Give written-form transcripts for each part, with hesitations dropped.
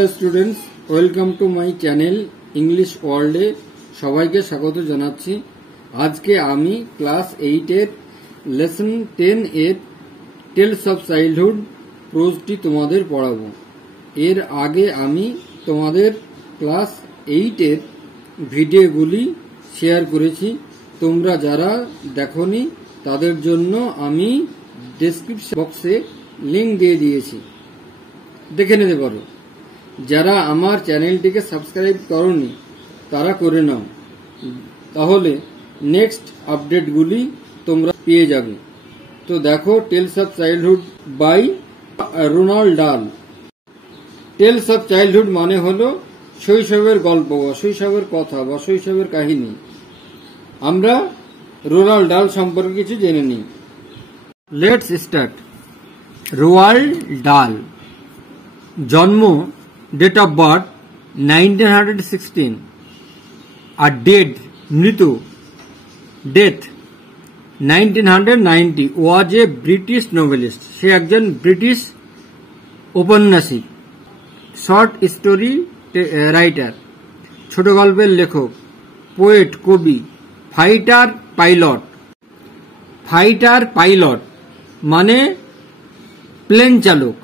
Hello students, welcome to my channel English ওয়ার্ল্ডে সবাইকে স্বাগত জানাচ্ছি। আজকে আমি ক্লাস 8 এর লেসন 10 এর টেলস অফ চাইল্ডহুড প্রোজটি তোমাদের পড়াবো। এর আগে আমি তোমাদের ক্লাস 8 এর ভিডিওগুলি শেয়ার করেছি। তোমরা যারা দেখোনি তাদের জন্য আমি ডেসক্রিপশন বক্সে লিংক দিয়ে দিয়েছি, দেখে নিতে পারো। যারা আমার চ্যানেলটিকে সাবস্ক্রাইব করোনি তারা করে নাও, তাহলে নেক্সট আপডেটগুলি তোমরা পেয়ে যাবে। তো দেখো, Tales of Childhood by Ronald Dahl. Tales of Childhood মানে হলো শৈশবের গল্প বা শৈশবের কথা বা শৈশবের কাহিনী। আমরা রোনাল্ড ডাল সম্পর্কে কিছু জেনে নিই। Let's start. রোনাল্ড ডাল জন্ম, ডেট অফ বার্থ 1916, আর ডেড মৃত্যু death 1990, was a British novelist. সে একজন ব্রিটিশ ঔপন্যাসিক, শর্ট স্টোরি রাইটার, ছোট গল্পের লেখক, পোয়েট, কবি, ফাইটার পাইলট। ফাইটার পাইলট মানে প্লেন চালক,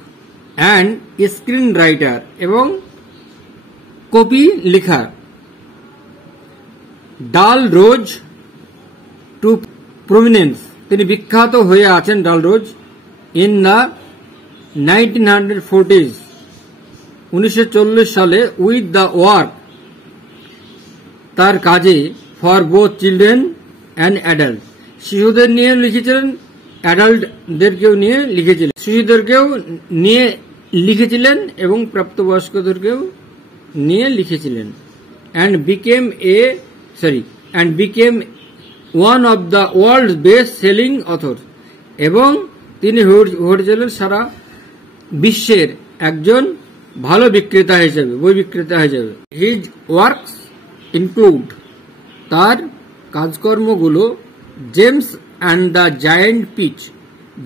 অ্যান্ড স্ক্রিন রাইটার এবং কপি লেখার। ডাল রোজ টু প্রমিনেন্স, তিনি বিখ্যাত হয়ে আছেন ডাল রোজ ইন দ্য 1940s, 1940 সালে উইথ দ্য ওয়ার্ক, তার কাজে for both children and adult. শিশুদের নিয়ে লিখেছিলেন, অ্যাডাল্টদেরকেও নিয়ে লিখেছিলেন, শিশুদেরকেও নিয়ে লিখেছিলেন এবং প্রাপ্তবয়স্কদেরকেও নিয়ে লিখেছিলেন। And became one of the world best selling author, এবং তিনি হয়েছিলেন সারা বিশ্বের একজন ভালো বিক্রেতা হিসেবে, বই বিক্রেতা হিসেবে। হিজ ওয়ার্কস ইনক্লুড, তার কাজকর্মগুলো James and the Giant Peach,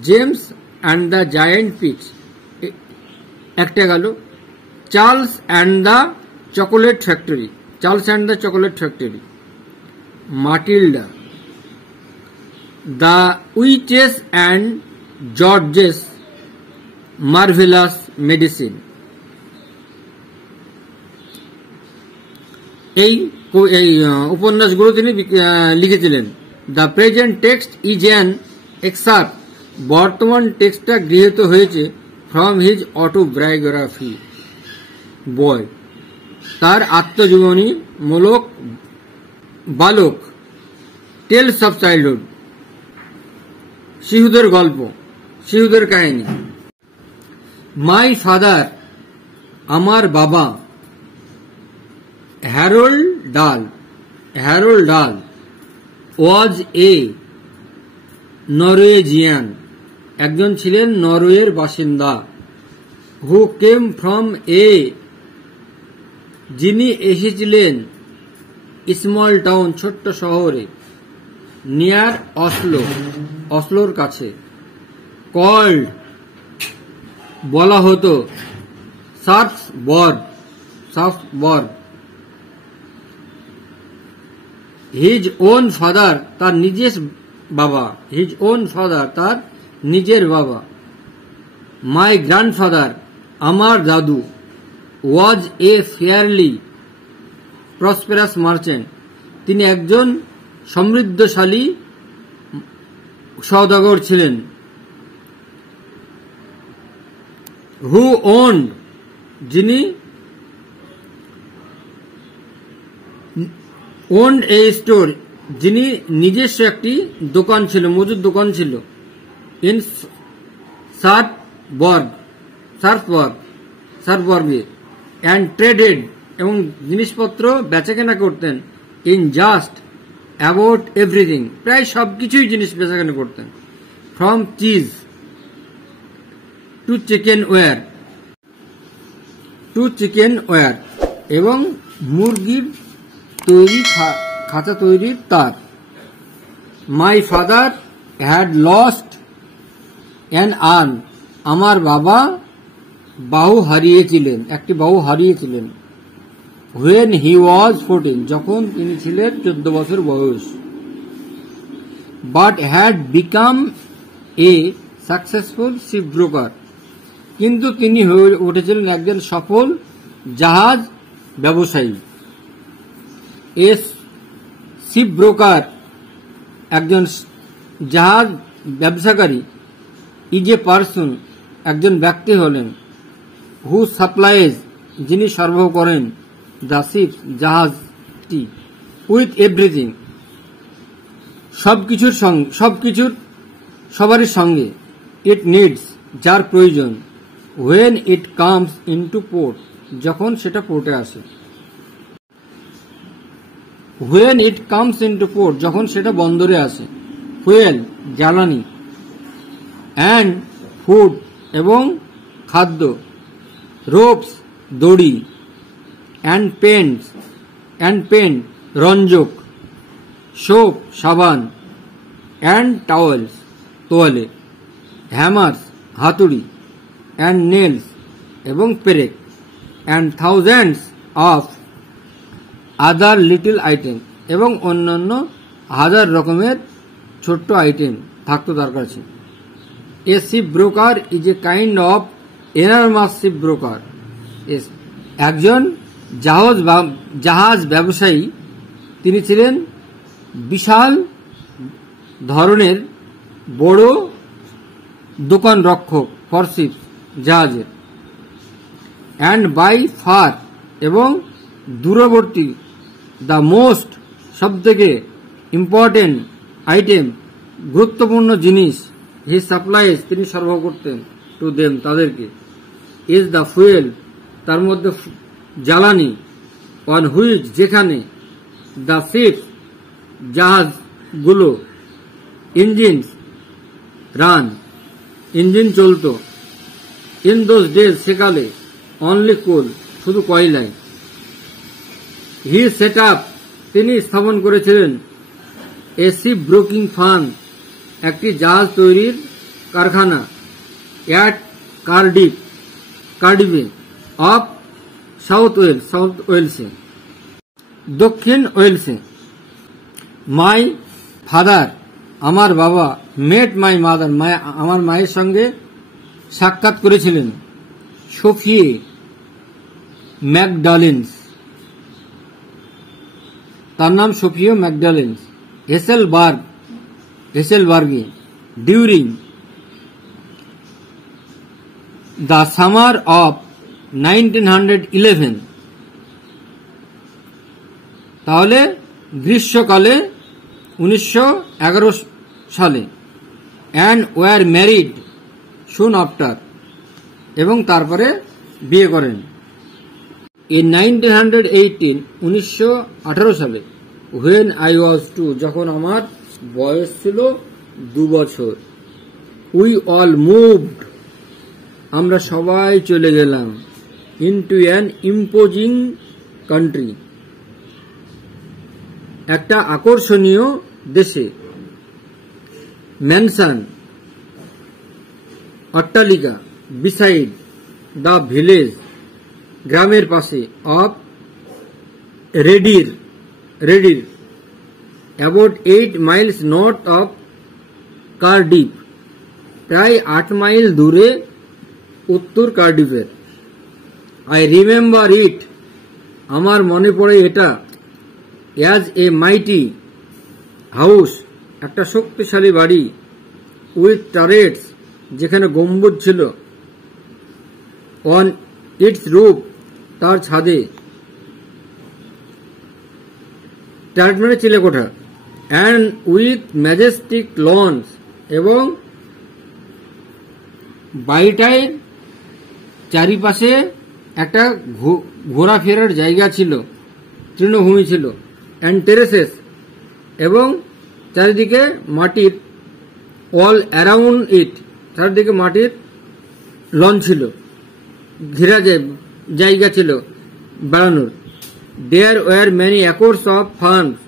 James and the Giant Peach একটা গেল, Charles and the Chocolate Factory, Charles and the Chocolate Factory, Matilda, The Witches and George's Marvellous Medicine. এই উপন্যাসগুলো তিনি লিখেছিলেন। The present text is an excerpt, বর্তমান টেক্সটটা গৃহীত হয়েছে ফ্রম হিজ অটোবায়োগ্রাফি বয়, তার আত্মজীবনী মূলক বালক। টেলস অফ চাইল্ডহুড, শিশুদের গল্প, শিশুদের কাহিনী। মাই ফাদার, আমার বাবা। হ্যারোল্ড ডাল, হ্যারোল্ড ডাল ওয়াজ এ নরওয়েজিয়ান, একজন ছিলেন নরওয়ের বাসিন্দা। হু কেম ফ্রম এ, যিনি এসেছিলেন স্মল টাউন, ছোট্ট শহরে, নিয়ার অসলো, অসলোর কাছে। কল্ড, বলা হতো, সার্ফসবর্গ। হিজ ওন ফাদার, তার নিজের বাবা। হিজ ওন ফাদার, তার নিজের বাবা। মাই গ্র্যান্ডফাদার, আমার দাদু। ওয়াজ এ ফেয়ারলি প্রসপেরাস মার্চেন্ট, তিনি একজন সমৃদ্ধশালী সওদাগর ছিলেন। হু ওন্ড, যিনি ওন্ড এ স্টোর, যিনি নিজস্ব একটি দোকান ছিল, মজুদ দোকান ছিল। ইন সার্ফবর্গে, অ্যান্ড ট্রেডেড, এবং জিনিসপত্র বেচাকেনা করতেন। ইন জাস্ট অ্যাবাউট এভরিথিং, প্রায় সবকিছুই জিনিস বেচাকেনা করতেন। From cheese to chicken wire, এবং মুরগির তৈরি খাঁচা তৈরির তার। My father had lost an arm, আমার বাবা বাহু হারিয়েছিলেন, একটি বাহু হারিয়েছিলেন। when he was 14, যখন তিনি ছিলেন 14 বছর বয়স। but had become a successful shipbroker, কিন্তু তিনি হয়ে উঠেছিলেন একজন সফল জাহাজ ব্যবসায়ী। এ শিপ ব্রোকার, একজন জাহাজ ব্যবসাকারী, ইজ এ পারসন, একজন ব্যক্তি হলেন, হু সাপ্লাইজ, যিনি সরবরাহ করেন, দ্য শিপ, জাহাজটি, উইথ এভরিথিং, সবকিছুর সবারই সঙ্গে, ইট নিডস, যার প্রয়োজন, when it comes into port, যখন সেটা পোর্টে আসে। when it comes into port, যখন সেটা বন্দরে আসে। fuel, জ্বালানি, and food, এবং খাদ্য, ropes, দড়ি, and paint, রঞ্জক, soap, সাবান, and towels, তোয়ালে, hammers, হাতুড়ি, and nails, এবং পেরেক, and thousands of other little item, এবং অন্যান্য হাজার রকমের ছোট্ট আইটেম থাকতো তার কাছে। A ship broker is a kind of enormous ship broker, একজন জাহাজ ব্যবসায়ী, তিনি ছিলেন বিশাল ধরনের বড় দোকান রক্ষক ফর শিপ, জাহাজের। অ্যান্ড বাই ফার, এবং দূরবর্তী, দ্য মোস্ট, সব থেকে ইম্পর্টেন্ট আইটেম, গুরুত্বপূর্ণ জিনিস, হি সাপ্লাইজ, তিনি সরবরাহ করতেন, টু দেম, তাদেরকে, ইজ দ্য ফুয়েল, তার মধ্যে জ্বালানি, অন হুইচ, যেখানে, দ্য শিপ, জাহাজগুলো, ইঞ্জিনস, রান, ইঞ্জিন চলত, ইন দোজ ডেজ, সেকালে, অনলি কোল, শুধু কয়লায়। হি সেট আপ, তিনি স্থাপন করেছিলেন, এ শিপ ব্রোকিং ফার্ম, একটি জাহাজ তৈরির কারখানা, অ্যাট কার্ডিফে অফ সাউথ ওয়েলসে, দক্ষিণ ওয়েলসে। মাই ফাদার, আমার বাবা, মেট মাই মাদার, আমার মায়ের সঙ্গে সাক্ষাৎ করেছিলেন, সোফিয়ে ম্যাকডালিন্স, তার নাম সোফিয়া ম্যাকডালিন্স, হেসেলবার্গে, ডিউরিং দ্য সামার অফ 1911, তাহলে গ্রীষ্মকালে 1911 সালে। And were married soon after, এবং তারপরে বিয়ে করেন। ইন 1918, 1918 সালে, when I was 2, যখন আমার বয়স ছিল 2 বছর, we all moved, আমরা সবাই চলে গেলাম, into an imposing country, একটা আকর্ষণীয় দেশে, ম্যানশন, অট্টালিকা, beside the village, গ্রামের পাশে, of রেডির, about 8 miles north of Cardiff, প্রায় 8 মাইল দূরে উত্তর কার্ডিফের। আই রিমেম্বার ইট, আমার মনে পড়ে এটা, অ্যাজ এ মাইটি হাউস, একটা শক্তিশালী বাড়ি, উইথ টারেটস, যেখানে গম্বুজ ছিল, অন ইটস রুফ, তার ছাদে, টারেট মানে Chilekotha, and with Majestic launch, এবং বাড়িটায় চারিপাশে একটা ঘোরাফেরার জায়গা ছিল, তৃণভূমি ছিল, অ্যান্ড টেরেসেস, এবং চারিদিকে মাটির, অল অ্যারাউন্ড ইট, চারিদিকে মাটির লন ছিল, ঘেরা জায়গা ছিল বেড়ানোর। There were many acres of farms,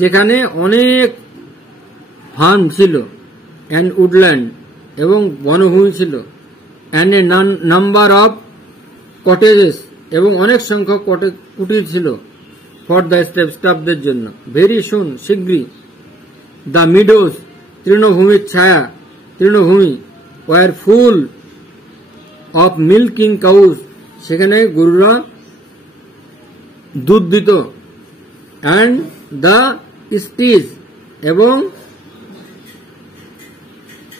যেখানে অনেক ফার্ম ছিল, অ্যান্ড উডল্যান্ড, এবং বনভূমি ছিল, and a number of cottages এবং অনেক সংখ্যক কুটির ছিল ফর দ্য স্টাফদের জন্য। ভেরি সুন শীঘ্রই দ্য মিডোজ তৃণভূমির ছায়া তৃণভূমি were full of milking cows সেখানে গরুরা দুধ দিত। অ্যান্ড দ্য স্টিজ এবং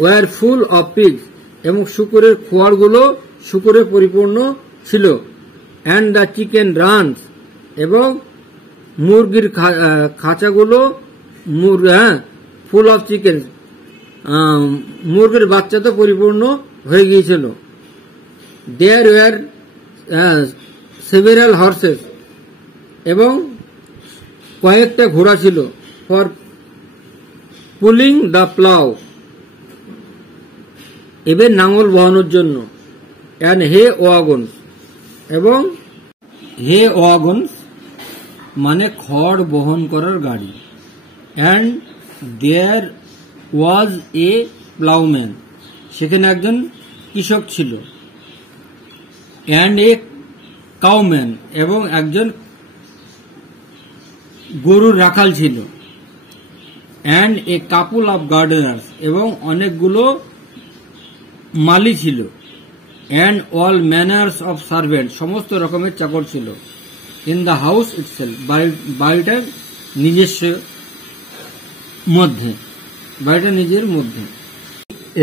ওয়ার ফুল অফ পিগস এবং শুকরের খোয়ারগুলো শুকরে পরিপূর্ণ ছিল। অ্যান্ড দ্য চিকেন রানস এবং মুরগির খাঁচাগুলো ফুল অফ চিকেন মুরগির বাচ্চাতে পরিপূর্ণ হয়ে গিয়েছিল। দেয়ার ওয়ার সেভারাল হর্সেস এবং কয়েকটা ঘোড়া ছিল ফর পুলিং দ্য প্লাউ এবার নাঙল বহানোর জন্য। অ্যান্ড হে ওয়াগনস এবং হে ওয়াগনস মানে খড় বহন করার গাড়ি। অ্যান্ড দেয়ার ওয়াজ এ প্লাউম্যান সেখানে একজন কৃষক ছিল। অ্যান্ড এ কাউম্যান এবং একজন গরুর রাখাল ছিল। অ্যান্ড এ কাপুল অফ গার্ডেনার্স এবং অনেকগুলো মালি ছিল। And all manners of servant সমস্ত রকমের চাকর ছিল। ইন দ্য হাউস ইটসেলফ বাড়িটার নিজস্ব মধ্যে বাড়িটা নিজের মধ্যে।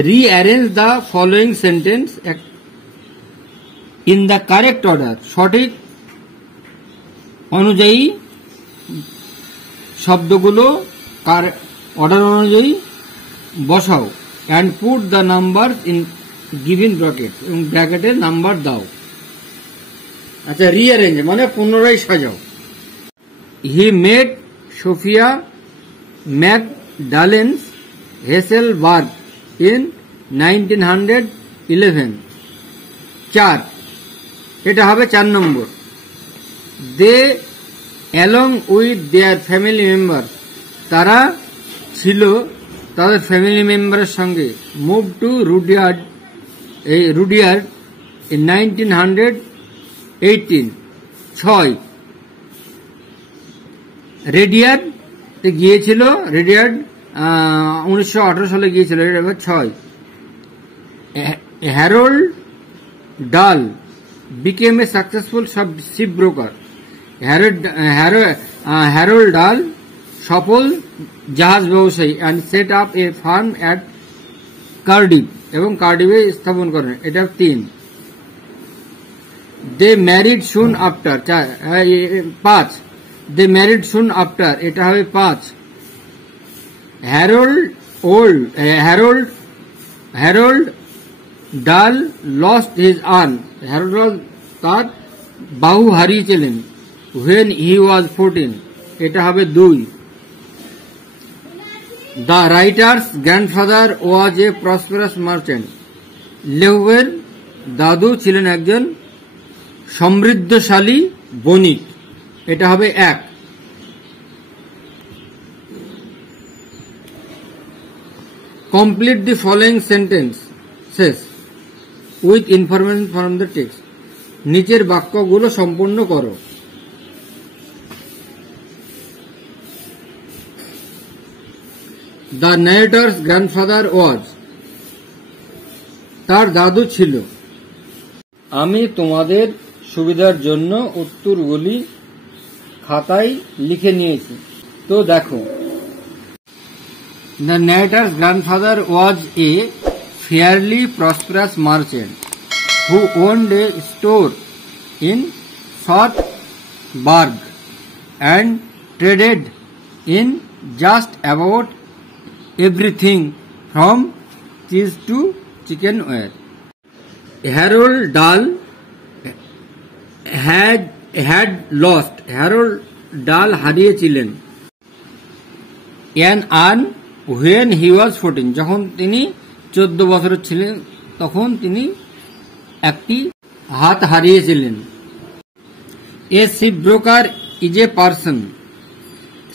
Rearrange the following sentence in the correct order সঠিক অনুযায়ী শব্দগুলো অর্ডার অনুযায়ী বসাও। And put the number in given bracket এবং ব্র্যাকেটে নাম্বার দাও। আচ্ছা, রিঅ্যারেঞ্জ মানে পুনরায় সাজাও। He made Sophia Magdalens Hesselberg in 1911। 4 এটা হবে 4 number. They along with their family member তারা ছিল তাদের ফ্যামিলি মেম্বারের সঙ্গে move to Rudyard in 1918। 6 Rudyard গিয়েছিল রেডিয়ার্ড 1918 সালে গিয়েছিল। এটা 6 হ্যারোল্ড ডাল became a successful shipbroker. Harold ডাল সফল জাহাজ ব্যবসায়ী and set up a farm at Cardiff এবং কার্ডিফে স্থাপন করেন। এটা 3 they married soon after। 5 they married soon after এটা হবে 5 হ্যারোল্ড ডাল লস্ট হিজ আর্ম হ্যারোল্ড তার বাহু হারিয়েছিলেন when he was 14 এটা হবে 2 The writer's grandfather was a prosperous merchant. লেহুয়ের দাদু ছিলেন একজন সমৃদ্ধশালী বণিক। এটা হবে 1 Complete the following sentences with information from the text. নিচের বাক্যগুলো সম্পূর্ণ করো। The narrator's grandfather was তার দাদু ছিল। আমি তোমাদের সুবিধার জন্য উত্তরগুলি খাতায় লিখে নিয়েছি, তো দেখো। The narrator's grandfather was a fairly prosperous merchant who owned a store in Salzburg and traded in just about everything from cheese to chicken ware. Harold Dahl had lost. Harold Dahl হারিয়েছিলেন an arm when he was 14. যখন তিনি 14 বছরের ছিলেন তখন তিনি একটি হাত হারিয়েছিলেন। A ship broker is a person.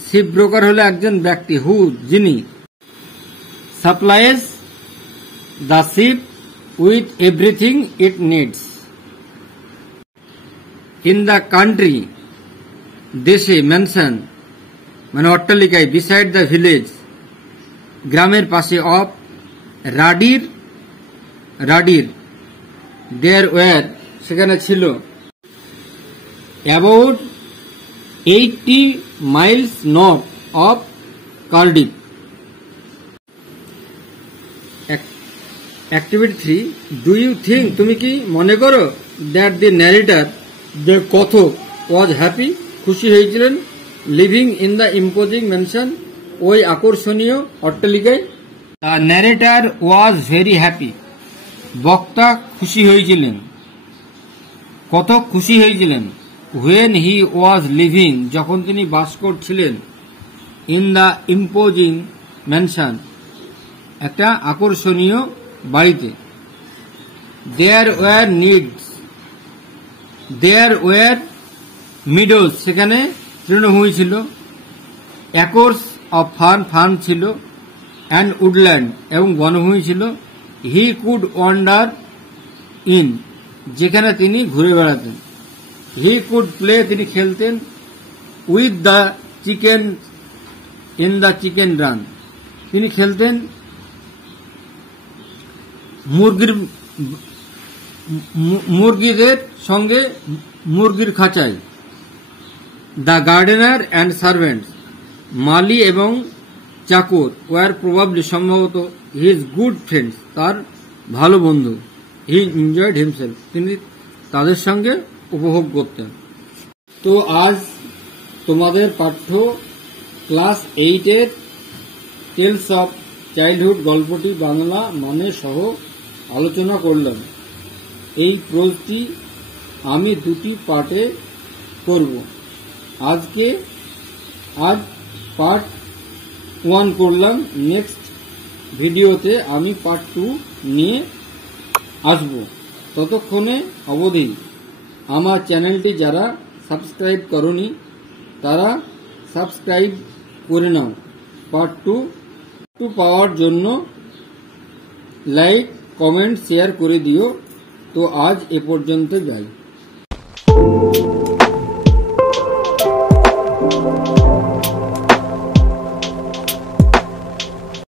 Ship broker হলো একজন ব্যক্তি যিনি supplies the ship with everything it needs. In the country, দেশে ম্যানশন মানে অট্টালিকায় beside the village, গ্রামের পাশে of রাডির there were সেখানে ছিল about 80 miles north of Cardiff. Activity 3. Do you think তুমি কি মনে করো that the narrator যে কথক was happy খুশি হয়েছিলেন living in the imposing mansion ওই আকর্ষণীয় অট্টালিকায়? The narrator was very happy. বক্তা খুশি হয়েছিলেন, কথক খুশি হয়েছিলেন when he was living যখন তিনি বাস করছিলেন in the imposing mansion একটা আকর্ষণীয় বাড়িতে। There were meadows সেখানে তৃণভূমি ছিল, acres of farm ছিল, and woodland এবং বনভূমি ছিল। He could wander in যেখানে তিনি ঘুরে বেড়াতেন। He could play তিনি খেলতেন with the chicken in the chicken run তিনি খেলতেন মুরগিদের সঙ্গে মুরগির খাঁচায়। The gardener and servants মালি এবং চাকর were probably সম্ভবত his good friends তার ভালো বন্ধু। He enjoyed himself তিনি তাদের সঙ্গে উপভোগ করতেন। তো আজ তোমাদের পাঠ্য ক্লাস 8-এর টেলস অফ চাইল্ডহুড গল্পটি বাংলা মানে সহ আলোচনা করলাম। এই প্রোজটি আমি দুটি পার্টে করব। আজ পার্ট 1 করলাম, নেক্সট ভিডিওতে আমি পার্ট 2 নিয়ে আসব। ততক্ষণে অবধি আমার চ্যানেলটি যারা সাবস্ক্রাইব করনি তারা সাবস্ক্রাইব করে নাও। পার্ট 2 পাওয়ার জন্য লাইক, কমেন্ট, শেয়ার করে দিও। তো আজ এ পর্যন্ত যাই।